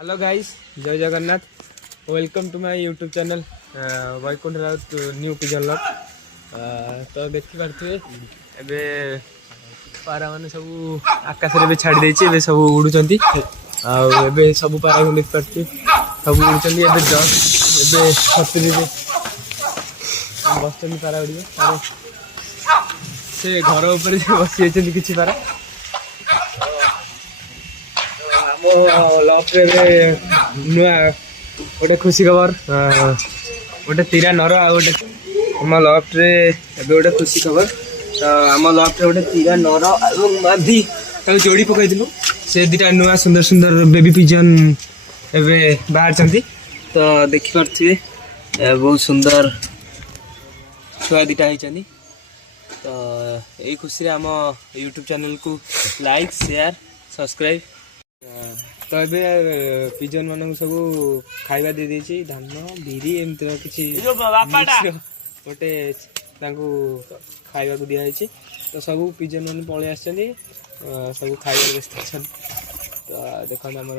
Hello guys, जय Jagannath. Welcome to my YouTube channel Vaikunth Raut new pigeon lock. तो देखी पारे एबे पारा मैंने सब आकाश में छाड़ी देछि सब उड़ुचंती आबे सब पारा को देख पारछि सब उड़ुचंती एबे जस्ट एबे छतरी रे बसचंती पारा उड़िबे अरे से घर ऊपर बसी जाइछंती किछि पारा नुआ गोटे खुशी खबर गोटे तीरा नर आ गोटे आम लफ्ट रे गोटे खुशी खबर। तो आम लफ्ट रे गोटे तीरा नर और माधी जोड़ी पकईलु से दीटा नुआ सुंदर सुंदर बेबी पिजन एबे बाहर चंती। तो देखि पारथिबे बहुत सुंदर छुआ दीटा होइछनी। तो यही खुशी रे आम यूट्यूब चैनल को लाइक शेयर सब्सक्राइब। तो ये पिजन मान सब खाଇବା दे देछि धान बिरी एमती किसी गोटे खाଇବା को दिया है। तो सब पिजन मान पलि आछन सब खाଇବା व्यस्त। तो देखो आमर